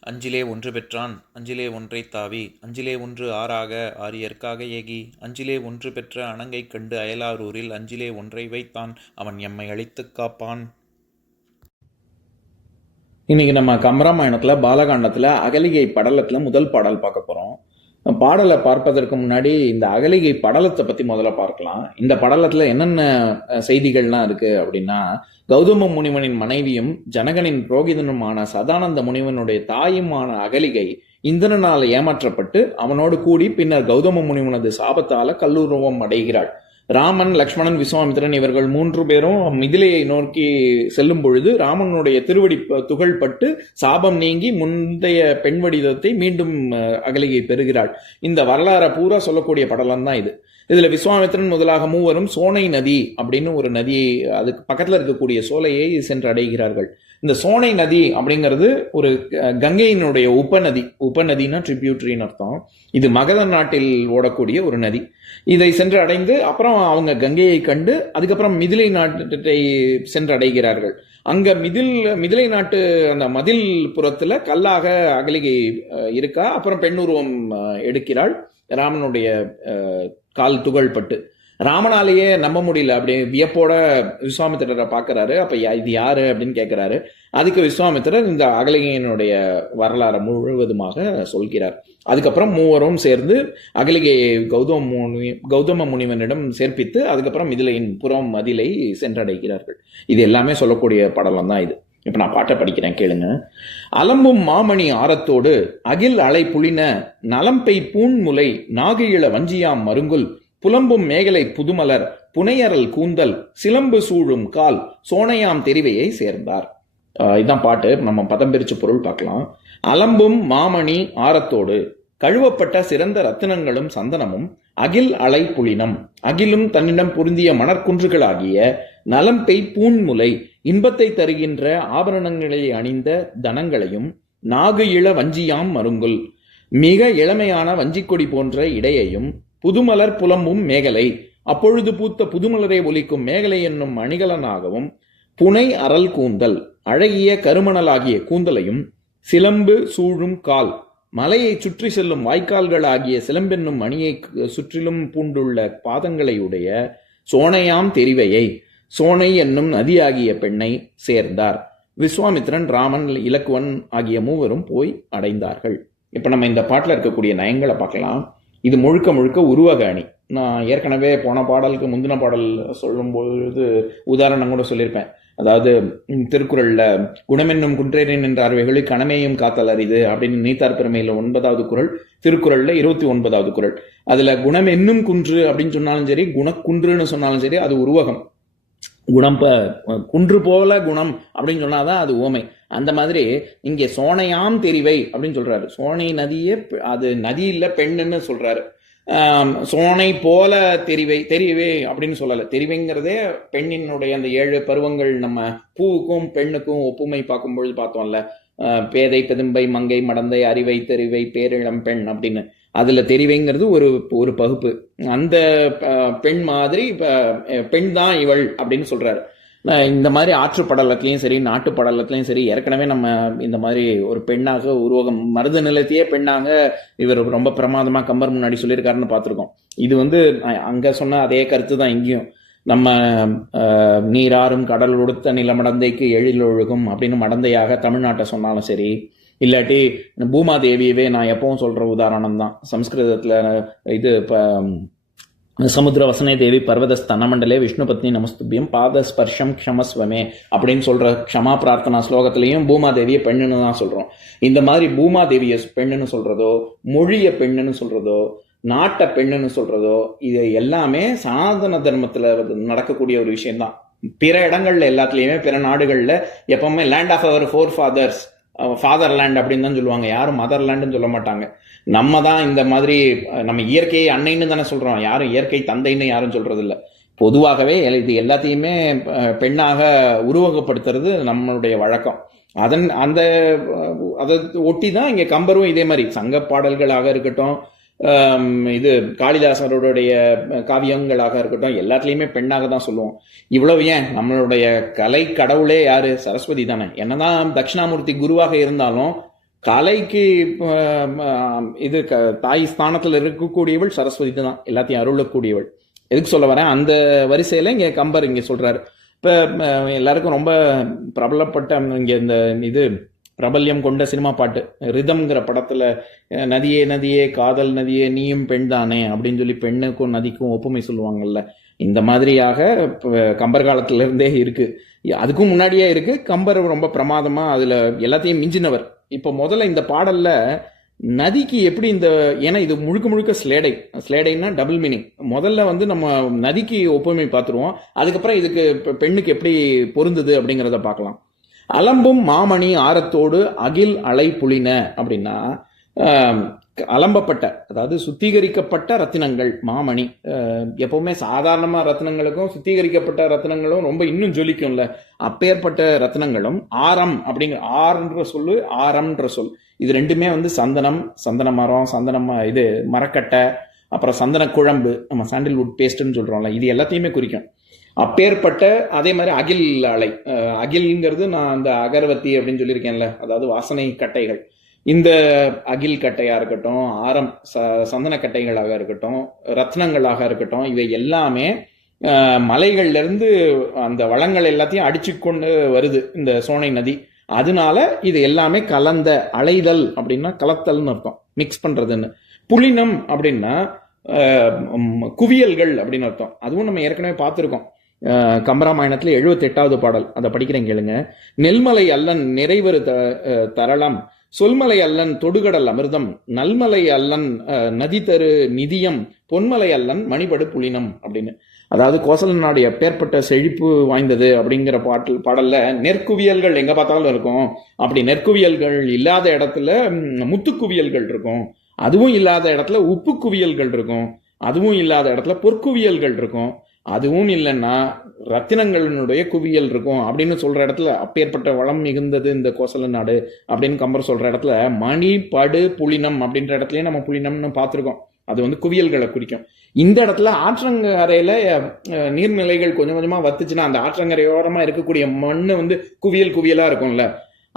அஞ்சிலே ஒன்று பெற்றான் அஞ்சிலே ஒன்றை தாவி அஞ்சிலே ஒன்று ஆறாக ஆரியற்காக ஏகி அஞ்சிலே ஒன்று பெற்ற அணங்கை கண்டு அயலாரூரில் அஞ்சிலே ஒன்றை வைத்தான் அவன் எம்மை அழித்துக் காப்பான். இன்னைக்கு நம்ம கம்பராமாயணத்தில் பாலகாண்டத்தில் அகலிகை படலத்தில் முதல் பாடல் பார்க்க போகிறோம் பாடலை பார்ப்பதற்கு முன்னாடி இந்த அகலிகை படலத்தை பத்தி முதல்ல பார்க்கலாம். இந்த படலத்துல என்னென்ன செய்திகள்லாம் இருக்கு அப்படின்னா கௌதம முனிவனின் மனைவியும் ஜனகனின் புரோகிதனுமான சதானந்த முனிவனுடைய தாயுமான அகலிகை இந்திரனால் ஏமாற்றப்பட்டு அவனோடு கூடி பின்னர் கௌதம முனிவனது சாபத்தால கல்லூருவம் அடைகிறாள். ராமன் லக்ஷ்மணன் விஸ்வாமித்திரன் இவர்கள் மூன்று பேரும் மிதிலையை நோக்கி செல்லும் பொழுது ராமனுடைய திருவடி துகள் பட்டு சாபம் நீங்கி முந்தைய பெண் வடிவத்தை மீண்டும் அகலிகை பெறுகிறாள். இந்த வரலாறை பூரா சொல்லக்கூடிய படலம் தான் இது. இதில் விஸ்வாமித்திரன் முதலாக மூவரும் சோனை நதி அப்படின்னு ஒரு நதியை அதுக்கு பக்கத்தில் இருக்கக்கூடிய சோலையை சென்று அடைகிறார்கள். இந்த சோனை நதி அப்படிங்கிறது ஒரு கங்கையினுடைய உபநதி. உபநதினா ட்ரிபியூட்ரின்னு அர்த்தம். இது மகத நாட்டில் ஓடக்கூடிய ஒரு நதி. இதை சென்று அடைந்து அப்புறம் அவங்க கங்கையை கண்டு அதுக்கப்புறம் மிதிலை நாட்டை சென்று அடைகிறார்கள். அங்க மிதில் மிதிலை நாட்டு அந்த மதில் புறத்துல கல்லாக அகலிகை இருக்கா? அப்புறம் பெண்ணுருவம் எடுக்கிறாள். ராமனுடைய கால் துகள் பட்டு ராமனாலேயே நம்ப முடியல. அப்படி வியப்போட விஸ்வாமித்திரரை பார்க்குறாரு அப்போ யா- இது யாரு அப்படின்னு கேட்குறாரு அதுக்கு விஸ்வாமித்திரர் இந்த அகலிகையினுடைய வரலாறை முழுவதுமாக சொல்கிறார். அதுக்கப்புறம் மூவரும் சேர்ந்து அகலிகையை கௌதம முனி கௌதம முனிவனிடம் சேர்ப்பித்து அதுக்கப்புறம் மிதிலையின் புறம் மதிலை சென்றடைகிறார்கள். இது எல்லாமே சொல்லக்கூடிய படலம் தான் இது. இப்போ நான் பாட்டை படிக்கிறேன் கேளுங்க. அலம்பும் மாமணி ஆரத்தோடு அகில் அலை புளின நலம்பை பூண்முலை நாகையிள வஞ்சியாம் மருங்குல் புலம்பும் மேகலை புதுமலர் புனையரல் கூந்தல் சிலம்பு சூழும் கால் சோனையாம் தெரிவையை சேர்ந்தார். இதான் பாட்டு. நம்ம பதம் பிரிச்சு பொருள் பார்க்கலாம். அலம்பும் மாமணி ஆரத்தோடு கழுவப்பட்ட சிறந்த ரத்தினங்களும் சந்தனமும் அகில் அலை புலினம். அகிலும் தன்னிடம் பொருந்திய மணற்குன்றுகளாகிய நலம்பை பூண்முலை இன்பத்தை தருகின்ற ஆபரணங்களை அணிந்த தனங்களையும் நாகு இள வஞ்சியாம் மருங்குல். மிக இளமையான வஞ்சிக்கொடி போன்ற இடையையும் புதுமலர் புலம்பும் மேகலை. அப்பொழுது பூத்த புதுமலரை ஒலிக்கும் மேகலை என்னும் அணிகலனாகவும் புனை அரல் கூந்தல் அழகிய கருமணலாகிய கூந்தலையும் சிலம்பு சூழும் கால் மலையை சுற்றி செல்லும் வாய்க்கால்கள் ஆகிய சிலம்பென்னும் மணியை சுற்றிலும் பூண்டுள்ள பாதங்களையுடைய சோனையாம் தெரிவையை சோனை என்னும் நதியாகிய பெண்ணை சேர்ந்தார். விஸ்வாமித்திரன் ராமன் இலக்குவன் ஆகிய மூவரும் போய் அடைந்தார்கள். இப்போ நம்ம இந்த பாட்டில் இருக்கக்கூடிய நயங்களை பார்க்கலாம். இது முழுக்க முழுக்க உருவக அணி. நான் ஏற்கனவே போன பாடலுக்கு முந்தின பாடல் சொல்லும்பொழுது உதாரணம் கூட சொல்லியிருப்பேன். அதாவது திருக்குறளில் குணமென்னும் குன்றேறின் என்ற வெகுளி கணமேயும் காத்தல் அரிது அப்படின்னு நீத்தார் பெருமையில் ஒன்பதாவது குறள் திருக்குறளில் இருபத்தி ஒன்பதாவது குறள் அதில் குணம் என்னும் குன்று அப்படின்னு சொன்னாலும் சரி குணக்குன்றுன்னு சொன்னாலும் சரி அது உருவகம். குணம் ப- குன்று போல குணம் அப்படின்னு சொன்னாதான் அது ஓமை. அந்த மாதிரி இங்கே சோனையாம் தெரிவை அப்படின்னு சொல்றாரு. சோனை நதியே அது நதி இல்லை பெண்ணுன்னு சொல்றாரு. சோனை போல தெரிவை தெரிவை அப்படின்னு சொல்லலை. தெரிவைங்கிறதே பெண்ணினுடைய அந்த ஏழு பருவங்கள் நம்ம பூவுக்கும் பெண்ணுக்கும் ஒப்புமை பார்க்கும் பொழுது பார்த்தோம்ல பேதை பெதும்பை மங்கை மடந்தை அறிவை தெரிவை பேரிளம் பெண் அப்படின்னு. அதில் தெரிவைங்கிறது ஒரு ஒரு பகுப்பு. அந்த பெண் மாதிரி இப்போ பெண் தான் இவள் அப்படின்னு சொல்கிறாரு இந்த மாதிரி ஆற்று படலத்துலேயும் சரி நாட்டு சரி ஏற்கனவே நம்ம இந்த மாதிரி ஒரு பெண்ணாக உருவகம் மருத நிலத்தையே பெண்ணாக இவர் ரொம்ப பிரமாதமாக கம்பர் முன்னாடி சொல்லியிருக்காருன்னு பார்த்துருக்கோம். இது வந்து அங்கே சொன்ன அதே கருத்து தான் இங்கேயும். நம்ம நீராறும் கடல் உடுத்த நிலமடந்தைக்கு எழில் ஒழுகும் அப்படின்னு மடந்தையாக தமிழ்நாட்டை சொன்னாலும் சரி இல்லாட்டி பூமாதேவியவே நான் எப்பவும் சொல்கிற உதாரணம் தான் சம்ஸ்கிருதத்தில் இது இப்போ சமுத்திர வசனே தேவி பர்வத ஸ்தனமண்டலே விஷ்ணு பத்னி நமஸ்துபியம் பாத ஸ்பர்ஷம் க்ஷமஸ்வமே அப்படின்னு சொல்ற க்ஷமா பிரார்த்தனா ஸ்லோகத்திலையும் பூமாதேவியை பெண்ணுன்னு தான் சொல்றோம். இந்த மாதிரி பூமாதேவியை பெண்ணுன்னு சொல்றதோ மொழியை பெண்ணுன்னு சொல்றதோ நாட்டை பெண்ணுன்னு சொல்றதோ இது எல்லாமே சனாதன தர்மத்துல நடக்கக்கூடிய ஒரு விஷயம்தான். பிற இடங்கள்ல எல்லாத்துலயுமே பிற நாடுகள்ல எப்பவுமே land of our forefathers fatherland அப்படின்னு தான் சொல்லுவாங்க. யாரும் மதர் லேண்டுன்னு சொல்ல மாட்டாங்க. நம்ம தான் இந்த மாதிரி நம்ம இயற்கையை அன்னைன்னு தானே சொல்கிறோம் யாரும் இயற்கை தந்தைன்னு யாரும் சொல்கிறது இல்லை பொதுவாகவே இது எல்லாத்தையுமே பெண்ணாக உருவகப்படுத்துறது நம்மளுடைய வழக்கம். அதன் அந்த அதை ஒட்டி தான் இங்கே கம்பரும் இதே மாதிரி. சங்க பாடல்களாக இருக்கட்டும் இது காளிதாசருடைய காவியங்களாக இருக்கட்டும் எல்லாத்துலேயுமே பெண்ணாக தான் சொல்லுவோம். இவ்வளவு ஏன்? நம்மளுடைய கலை கடவுளே யாரு? சரஸ்வதி தானே. என்னதான் தட்சிணாமூர்த்தி குருவாக இருந்தாலும் கலைக்கு இது க- தாய் ஸ்தானத்தில் இருக்கக்கூடியவள் சரஸ்வதி தான். எல்லாத்தையும் அருளக்கூடியவள். எதுக்கு சொல்ல வரேன்? அந்த வரிசையில இங்க கம்பர் இங்க சொல்றாரு. இப்ப எல்லாருக்கும் ரொம்ப பிரபலப்பட்ட இங்க இந்த இது பிரபல்யம் கொண்ட சினிமா பாட்டு. ரிதம்ங்கிற படத்தில் நதியே நதியே காதல் நதியே நீயும் பெண் தானே அப்படின்னு சொல்லி பெண்ணுக்கும் நதிக்கும் ஒப்புமை சொல்லுவாங்கல்ல. இந்த மாதிரியாக கம்பர் காலத்துல இருக்குது அதுக்கும் முன்னாடியே இருக்குது கம்பர் ரொம்ப பிரமாதமாக அதில் எல்லாத்தையும் மிஞ்சினவர். இப்போ முதல்ல இந்த பாடலில் நதிக்கு எப்படி இந்த ஏன்னா இது முழுக்க முழுக்க ஸ்லேடை. ஸ்லேடைன்னா டபுள் மீனிங். முதல்ல வந்து நம்ம நதிக்கு ஒப்புமை பார்த்துருவோம் அதுக்கப்புறம் இதுக்கு பெண்ணுக்கு எப்படி பொருந்துது அப்படிங்கிறத பார்க்கலாம் அலம்பும் மாமணி ஆரத்தோடு அகில் அலை புலின அப்படின்னா அலம்பப்பட்ட அதாவது சுத்திகரிக்கப்பட்ட ரத்தினங்கள் மாமணி. எப்பவுமே சாதாரணமாக ரத்தினங்களுக்கும் சுத்திகரிக்கப்பட்ட ரத்தினங்களும் ரொம்ப இன்னும் ஜொலிக்கும்ல. அப்பேற்பட்ட ரத்தினங்களும் ஆரம் அப்படிங்கிற ஆர்ன்ற சொல்லு ஆரம்ன்ற சொல். இது ரெண்டுமே வந்து சந்தனம் சந்தன மரம் சந்தன இது மரக்கட்டை அப்புறம் சந்தன குழம்பு நம்ம சாண்டில்வுட் பேஸ்ட்னு சொல்கிறோம்ல இது எல்லாத்தையுமே குறிக்கும். அப்பேற்பட்ட அதே மாதிரி அகில் அலை அகில்ங்கிறது நான் அந்த அகர்வத்தி அப்படின்னு சொல்லியிருக்கேன்ல அதாவது வாசனை கட்டைகள். இந்த அகில் கட்டையாக இருக்கட்டும் ஆரம் ச சந்தன கட்டைகளாக இருக்கட்டும் ரத்னங்களாக இருக்கட்டும் இவை எல்லாமே மலைகள்லேருந்து அந்த வளங்கள் எல்லாத்தையும் அடிச்சு கொண்டு வருது இந்த சோனை நதி. அதனால இது எல்லாமே கலந்த அலைதல் அப்படின்னா கலத்தல்னு அர்த்தம் மிக்ஸ் பண்ணுறதுன்னு புலினம் அப்படின்னா குவியல்கள் அப்படின்னு அர்த்தம். அதுவும் நம்ம ஏற்கனவே பார்த்துருக்கோம். கம்பராமாயணத்துல எழுபத்தி எட்டாவது பாடல். அதை படிக்கிறேன் கேளுங்க. நெல்மலை அல்லன் நிறைவரு த தரளம் சொல்மலை அல்லன் தொடுகடல் அமிர்தம். நல்மலை அல்லன் நதித்தரு நதி தரு நிதியம். பொன்மலை அல்லன் மணிபடு புலினம் அப்படின்னு. அதாவது கோசல நாடு எப்பேற்பட்ட செழிப்பு வாய்ந்தது அப்படிங்கிற பாட்டில் பாடல்ல நெற்குவியல்கள் எங்க பார்த்தாலும் இருக்கும். அப்படி நெற்குவியல்கள் இல்லாத இடத்துல முத்துக்குவியல்கள் இருக்கும். அதுவும் இல்லாத இடத்துல உப்பு குவியல்கள் இருக்கும். அதுவும் இல்லாத இடத்துல பொற்குவியல்கள் இருக்கும். அதுவும் இல்லைன்னா ரத்தினங்களினுடைய குவியல் இருக்கும் அப்படின்னு சொல்கிற இடத்துல அப்பேற்பட்ட வளம் மிகுந்தது இந்த கோசல நாடு அப்படின்னு கம்பர் சொல்கிற இடத்துல மணி படு புளினம் அப்படின்ற இடத்துலயே நம்ம புளினம்னு பார்த்துருக்கோம். அது வந்து குவியல்களை குறிக்கும். இந்த இடத்துல ஆற்றங்கரையில் நீர்நிலைகள் கொஞ்சம் கொஞ்சமாக வத்துச்சுன்னா அந்த ஆற்றங்கரையோரமாக இருக்கக்கூடிய மண்ணு வந்து குவியல் குவியலாக இருக்கும்ல.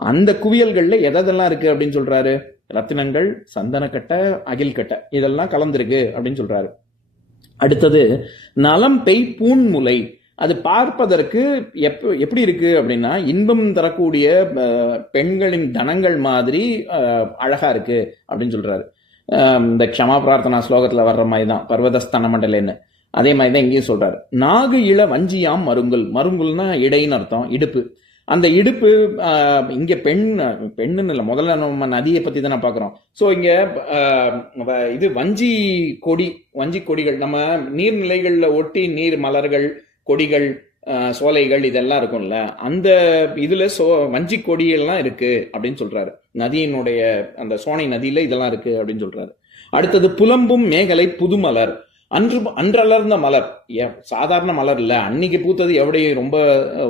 அந்த குவியல்களில் எதெல்லாம் இருக்குது அப்படின்னு சொல்கிறாரு ரத்தினங்கள் சந்தனக்கட்டை அகில்கட்டை. இதெல்லாம் கலந்துருக்கு அப்படின்னு சொல்கிறாரு அடுத்தது நலம் பெய் பூன்முலை அது பார்ப்பதற்கு எப் எப்படி இருக்கு அப்படின்னா இன்பம் தரக்கூடிய பெண்களின் தனங்கள் மாதிரி அழகா இருக்கு அப்படின்னு சொல்றாரு. இந்த க்ஷமா பிரார்த்தனா ஸ்லோகத்துல வர்ற மாதிரி தான் பர்வதஸ்தன மண்டலேன்னு. அதே மாதிரி தான் இங்கேயும் சொல்றாரு. நாகு இள வஞ்சியாம் மருங்குல். மருங்குல்னா இடைன்னு அர்த்தம் இடுப்பு. அந்த இடுப்பு இங்கே இங்க பெண் பெண்ணுன்னு இல்லை முதல்ல நம்ம நதியை பத்தி தான் பார்க்குறோம். ஸோ இங்க வ- இது வஞ்சி கொடி வஞ்சி கொடிகள் நம்ம நீர்நிலைகளில் ஒட்டி நீர் மலர்கள் கொடிகள் சோலைகள் இதெல்லாம் இருக்கும்ல அந்த இதுல சோ வஞ்சி கொடியெல்லாம் இருக்கு அப்படின்னு சொல்றாரு. நதியினுடைய அந்த சோனை நதியில இதெல்லாம் இருக்கு அப்படின்னு சொல்றாரு. அடுத்தது புலம்பும் மேகலை புதுமலர். அன்று அன்றலர்ந்த மலர். சாதாரண மலர் இல்லை. அன்னைக்கு பூத்தது எப்படி ரொம்ப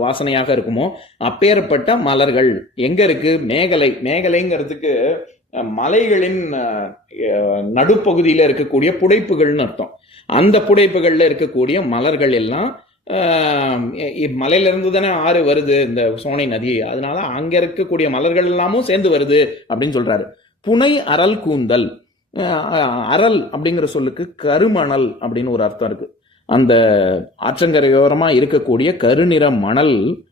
வாசனையாக இருக்குமோ அப்பேற்பட்ட மலர்கள். எங்க இருக்கு? மேகலை மேகலைங்கிறதுக்கு மலைகளின் நடுப்பகுதியில் இருக்கக்கூடிய புடைப்புகள்னு அர்த்தம். அந்த புடைப்புகளில் இருக்கக்கூடிய மலர்கள் எல்லாம் மலையிலிருந்து தானே ஆறு வருது இந்த சோனை நதி. அதனால அங்க இருக்கக்கூடிய மலர்கள் எல்லாமும் சேர்ந்து வருது அப்படின்னு சொல்றாரு. புனை அரல் கூந்தல். அரல் அப்படிங்கிற சொல்லுக்கு கருமணல் அப்படின்னு ஒரு அர்த்தம் இருக்கு. அந்த ஆற்றங்கரையோரமாக இருக்கக்கூடிய கருநிற மணல்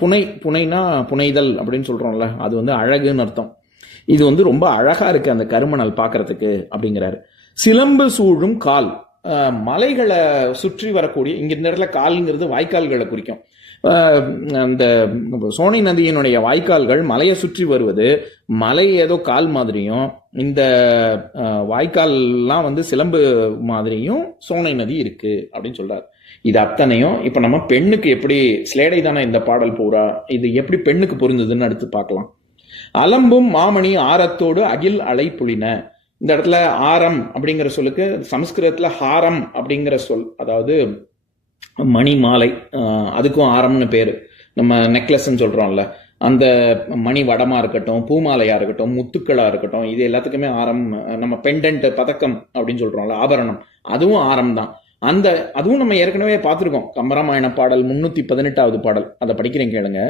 புனை புனைனா புனைதல் அப்படின்னு சொல்கிறோம்ல அது வந்து அழகுன்னு அர்த்தம். இது வந்து ரொம்ப அழகா இருக்கு அந்த கருமணல் பார்க்கறதுக்கு அப்படிங்கிறாரு. சிலம்பு சூழும் கால். மலைகளை சுற்றி வரக்கூடிய இங்கே இந்த இடத்துல கால்ங்கிறது வாய்க்கால்களை குறிக்கும். அந்த சோனை நதியினுடைய வாய்க்கால்கள் மலையை சுற்றி வருவது மலை ஏதோ கால் மாதிரியும் இந்த வாய்க்கால்லாம் வந்து சிலம்பு மாதிரியும் சோனை நதி இருக்கு அப்படின்னு சொல்றாரு. இது அத்தனையும் இப்ப நம்ம பெண்ணுக்கு எப்படி ஸ்லேடை தானே இந்த பாடல் பூரா இது எப்படி பெண்ணுக்கு பொருந்ததுன்னு அடுத்து பார்க்கலாம். அலம்பும் மாமணி ஆரத்தோடு அகில் அலை புலின இந்த இடத்துல ஆரம் அப்படிங்கிற சொல்லுக்கு சமஸ்கிருதத்தில் ஹாரம் அப்படிங்கிற சொல் அதாவது மணி மாலை அதுக்கும் ஆரம்னு பேர். நம்ம நெக்லஸ்ன்னு சொல்கிறோம்ல அந்த மணி வடமாக இருக்கட்டும் பூமாலையாக இருக்கட்டும் முத்துக்களாக இருக்கட்டும் இது எல்லாத்துக்குமே ஆரம் நம்ம பெண்டன்ட் பதக்கம் அப்படின்னு சொல்கிறோம்ல ஆபரணம். அதுவும் ஆரம் தான். அந்த அதுவும் நம்ம ஏற்கனவே பார்த்துருக்கோம். கம்பராமாயண பாடல் முன்னூற்றி பதினெட்டாவது பாடல். அதை படிக்கிறேன் கேளுங்க.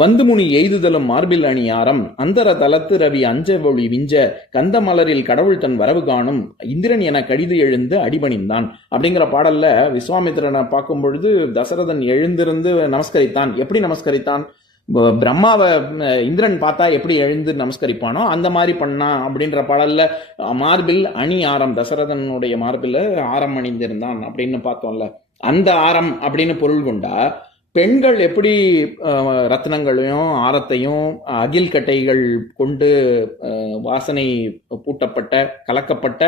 வந்துமுனி எய்துதலும் மார்பில் அணி ஆரம் அந்தர தலத்து ரவி அஞ்ச ஒளி விஞ்ச கந்த மலரில் கடவுள் தன் வரவு காணும் இந்திரன் என கடிது எழுந்து அடிபணிந்தான். அப்படிங்கிற பாடல்ல விஸ்வாமித்திரனை பார்க்கும் பொழுது தசரதன் எழுந்திருந்து நமஸ்கரித்தான். எப்படி நமஸ்கரித்தான்? பிரம்மாவை இந்திரன் பார்த்தா எப்படி எழுந்து நமஸ்கரிப்பானோ அந்த மாதிரி பண்ணான் அப்படின்ற பாடல்ல மார்பில் அணி ஆரம் தசரதனுடைய மார்பில் ஆரம் அணிந்திருந்தான் அப்படின்னு பார்த்தோம்ல. அந்த ஆரம் அப்படின்னு பொருள் கொண்டா பெண்கள் எப்படி ரத்னங்களையும் ஆரத்தையும் அகில் கட்டைகள் கொண்டு வாசனை பூட்டப்பட்ட கலக்கப்பட்ட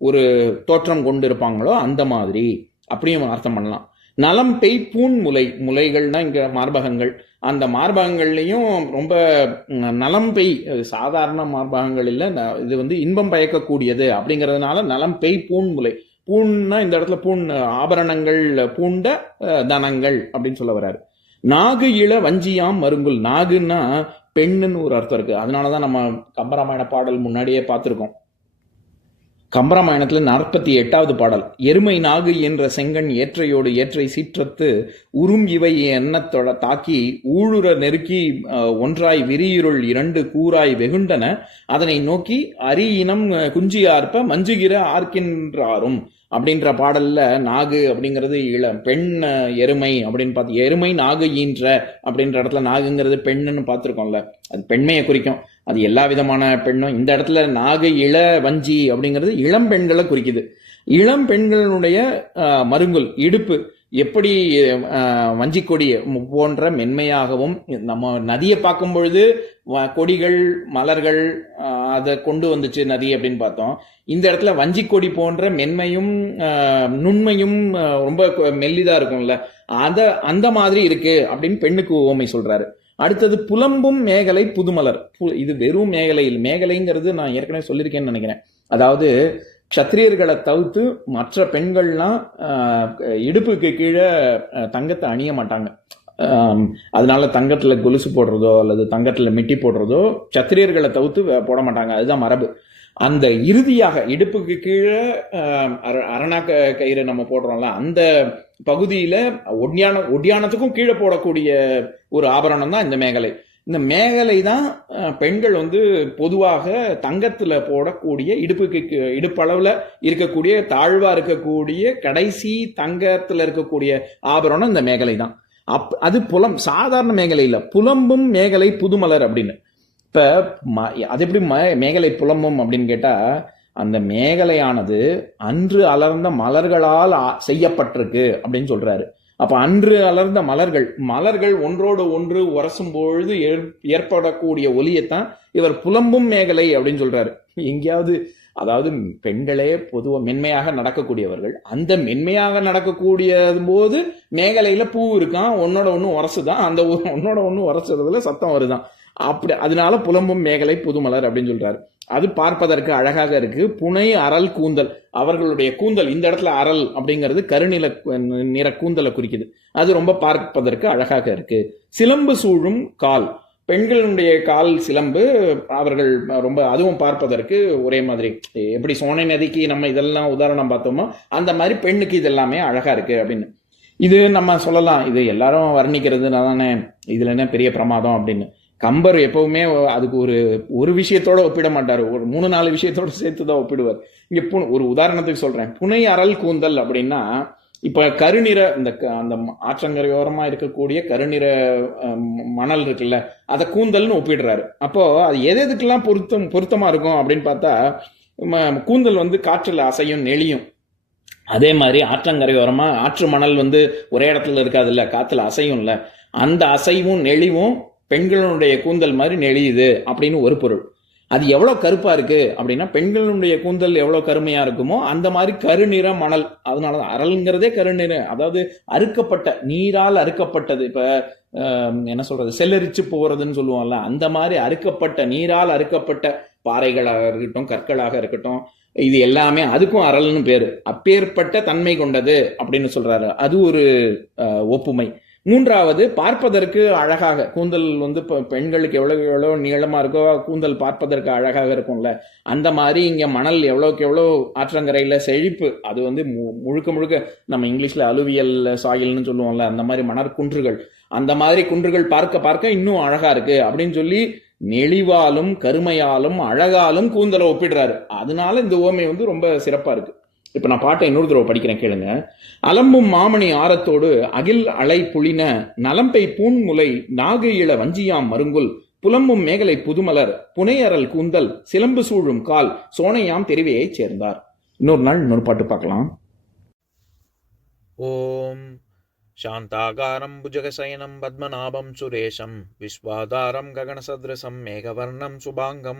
ஒரு தோற்றம் கொண்டு இருப்பாங்களோ அந்த மாதிரி. அப்படியும் அர்த்தம் பண்ணலாம். நலம் பெய் பூன் முலை முலைகள்னா இங்க மார்பகங்கள். அந்த மார்பகங்கள்லையும் ரொம்ப நலம் பெய் அது சாதாரண மார்பகங்கள் இல்லை ந- இது வந்து இன்பம் பயக்கக்கூடியது அப்படிங்கிறதுனால நலம் பெய் பூன் முலை. பூண்னா இந்த இடத்துல பூண் ஆபரணங்கள் பூண்ட தனங்கள் அப்படின்னு சொல்ல வர்றாரு. நாகு இள வஞ்சியாம் மருங்குல். நாகுன்னா பெண்ணுன்னு ஒரு அர்த்தம் இருக்கு. அதனாலதான் நம்ம கம்பராமாயண பாடல் முன்னாடியே பார்த்துருக்கோம். கம்பராமாயணத்தில் நாற்பத்தி எட்டாவது பாடல். எருமை நாகு என்ற செங்கண் ஏற்றையோடு ஏற்றை சீற்றத்து உறும் இவை எண்ணத்தோட தாக்கி ஊழுற நெருக்கி ஒன்றாய் விரியிருள் இரண்டு கூறாய் வெகுண்டன. அதனை நோக்கி அரி இனம் ஆர்ப்ப மஞ்சுகிற ஆர்க்கின்றாரும் அப்படின்ற பாடல்ல நாகு அப்படிங்கிறது இளம் பெண் எருமை அப்படின்னு பார்த்து எருமை நாகு ஈன்ற அப்படின்ற இடத்துல நாகுங்கிறது பெண்ணுன்னு பார்த்துருக்கோம்ல அது பெண்மையை குறிக்கும். அது எல்லா விதமான பெண்ணும். இந்த இடத்துல நாகை இள வஞ்சி அப்படிங்கிறது இளம் பெண்களை குறிக்குது. இளம் பெண்களுடைய மருங்குல் இடுப்பு எப்படி வஞ்சி கொடி போன்ற மென்மையாகவும் நம்ம நதியை பார்க்கும் பொழுது வ- கொடிகள் மலர்கள் அதை கொண்டு வந்துச்சு நதி அப்படின்னு பார்த்தோம். இந்த இடத்துல வஞ்சி கொடி போன்ற மென்மையும் நுண்மையும் ரொம்ப மெல்லிதாக மெல்லிதா இருக்கும்ல. அத அந்த மாதிரி இருக்கு அப்படின்னு பெண்ணுக்கு ஓமை சொல்றாரு. அடுத்தது புலம்பும் மேகலை புதுமலர். பு- இது வெறும் மேகலை மேகலைங்கிறது நான் ஏற்கனவே சொல்லியிருக்கேன்னு நினைக்கிறேன். அதாவது க்ஷத்திரியர்களை தவிர்த்து மற்ற பெண்கள்லாம் இடுப்புக்கு கீழே தங்கத்தை அணிய மாட்டாங்க. அதனால தங்கத்துல கொலுசு போடுறதோ அல்லது தங்கத்துல மிட்டி போடுறதோ சத்திரியர்களை தவிர்த்து போட மாட்டாங்க. அதுதான் மரபு. அந்த இறுதியாக இடுப்புக்கு கீழே அர- அரணா க- கயிறு நம்ம போடுறோம்ல அந்த பகுதியில ஒட்டியான ஒட்டியானத்துக்கும் கீழே போடக்கூடிய ஒரு ஆபரணம் தான் இந்த மேகலை. இந்த மேகலை தான் பெண்கள் வந்து பொதுவாக தங்கத்துல போடக்கூடிய இடுப்புக்கு இடுப்பளவில் இடுப்பளவுல இருக்கக்கூடிய தாழ்வா இருக்கக்கூடிய கடைசி தங்கத்துல இருக்கக்கூடிய ஆபரணம் இந்த மேகலை தான். அப் அது புலம் சாதாரண மேகலை புலம்பும் மேகலை புதுமலர் அப்படின்னு. இப்ப ம- அது எப்படி ம- மேகலை புலம்பும் அப்படின்னு கேட்டா அந்த மேகலையானது அன்று அலர்ந்த மலர்களால் செய்யப்பட்டிருக்கு அப்படின்னு சொல்றாரு. அப்ப அன்று அலர்ந்த மலர்கள் மலர்கள் ஒன்றோடு ஒன்று உரசும் பொழுது ஏற்- ஏற்படக்கூடிய ஒலியைத்தான் இவர் புலம்பும் மேகலை அப்படின்னு சொல்றாரு. எங்கேயாவது அதாவது பெண்களே பொதுவாக மென்மையாக நடக்கக்கூடியவர்கள் அந்த மென்மையாக நடக்கக்கூடிய போது மேகலையில பூ இருக்கான் ஒன்னோட ஒன்று உரசுதான் அந்த ஒ- ஒன்னோட ஒண்ணு உரசுறதுல சத்தம் வருதான். அப்படி அதனால புலம்பும் மேகலை புதுமலர் அப்படின்னு சொல்றாரு. அது பார்ப்பதற்கு அழகாக இருக்கு. புனை அரல் கூந்தல். அவர்களுடைய கூந்தல் இந்த இடத்துல அரல் அப்படிங்கிறது கருநில நிற கூந்தலை குறிக்குது. அது ரொம்ப பார்ப்பதற்கு அழகாக இருக்கு. சிலம்பு சூழும் கால். பெண்களுடைய கால் சிலம்பு அவர்கள் ரொம்ப அதுவும் பார்ப்பதற்கு ஒரே மாதிரி. எப்படி சோனை நதிக்கு நம்ம இதெல்லாம் உதாரணம் பார்த்தோமோ அந்த மாதிரி பெண்ணுக்கு இதெல்லாமே அழகா இருக்கு அப்படின்னு. இது நம்ம சொல்லலாம் இது எல்லாரும் வர்ணிக்கிறது தானே இதுல என்ன பெரிய பிரமாதம் அப்படின்னு. கம்பர் எப்பவுமே அதுக்கு ஒரு ஒரு விஷயத்தோட ஒப்பிட மாட்டார். ஒரு மூணு நாலு விஷயத்தோட சேர்த்து தான் ஒப்பிடுவார். இங்கே பு- ஒரு உதாரணத்துக்கு சொல்றேன். புனை அரல் கூந்தல் அப்படின்னா இப்போ கருநிற இந்த க- அந்த ஆற்றங்கரையோரமாக இருக்கக்கூடிய கருநிற மணல் இருக்குல்ல அதை கூந்தல்னு ஒப்பிடுறாரு. அப்போ அது எது எதுக்கெல்லாம் பொருத்தம் பொருத்தமாக இருக்கும் அப்படின்னு பார்த்தா ம- கூந்தல் வந்து காற்றில் அசையும் நெளியும். அதே மாதிரி ஆற்றங்கரையோரமாக ஆற்று மணல் வந்து ஒரே இடத்துல இருக்காதுல்ல அசையும் அசையும்ல அந்த அசைவும் நெளிவும் பெண்களுடைய கூந்தல் மாதிரி நெளியுது அப்படின்னு ஒரு பொருள். அது எவ்வளோ கருப்பாக இருக்குது அப்படின்னா பெண்களுடைய கூந்தல் எவ்வளோ கருமையாக இருக்குமோ அந்த மாதிரி கருநிற மணல் அதனால அரல்ங்கிறதே கருநிற அதாவது அறுக்கப்பட்ட நீரால் அறுக்கப்பட்டது. இப்போ என்ன சொல்கிறது செல்லரிச்சு போகிறதுன்னு சொல்லுவோம்ல அந்த மாதிரி அறுக்கப்பட்ட நீரால் அறுக்கப்பட்ட பாறைகளாக இருக்கட்டும் கற்களாக இருக்கட்டும் இது எல்லாமே அதுக்கும் அரல்னு பேர். அப்பேற்பட்ட தன்மை கொண்டது அப்படின்னு சொல்கிறாரு அது ஒரு ஒப்புமை. மூன்றாவது பார்ப்பதற்கு அழகாக கூந்தல் வந்து இப்போ பெண்களுக்கு எவ்வளோ எவ்வளோ நீளமாக இருக்கோ கூந்தல் பார்ப்பதற்கு அழகாக இருக்கும்ல. அந்த மாதிரி இங்கே மணல் எவ்வளோக்கு எவ்வளோ ஆற்றங்கரையில் செழிப்பு அது வந்து மு- முழுக்க முழுக்க நம்ம இங்கிலீஷில் அலுவியல் சாயில்னு சொல்லுவோம்ல அந்த மாதிரி மணற்குன்றுகள் அந்த மாதிரி குன்றுகள் பார்க்க பார்க்க இன்னும் அழகாக இருக்குது அப்படின்னு சொல்லி நெளிவாலும் கருமையாலும் அழகாலும் கூந்தலை ஒப்பிடுறாரு. அதனால இந்த ஓமை வந்து ரொம்ப சிறப்பாக இருக்குது இப்ப நான் பாட்டை இன்னொரு தடவை படிக்கிறேன் கேளுங்க அலம்பும் மாமணி ஆரத்தோடு அகில் அலை புளின நலம்பை பூன்முலை நாகு இள வஞ்சியாம் மருங்குல் புலம்பும் மேகலை புதுமலர் புனையரல் கூந்தல் சிலம்பு சூழும் கால் சோனையாம் தெரிவையைச் சேர்ந்தார் இன்னொரு நாள் இன்னொரு பாட்டு பார்க்கலாம் ॐ शान्ताकारं भुजगशयनं पद्मनाभं सुरेशं विश्वाधारं गगनसदृशं मेघवर्णं शुभाङ्गं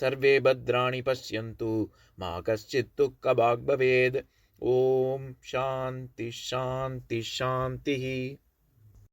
सर्वे भद्राणि पश्यन्तु मा कश्चित् दुःखभाग् भवेत् ॐ शान्ति शान्ति शान्तिः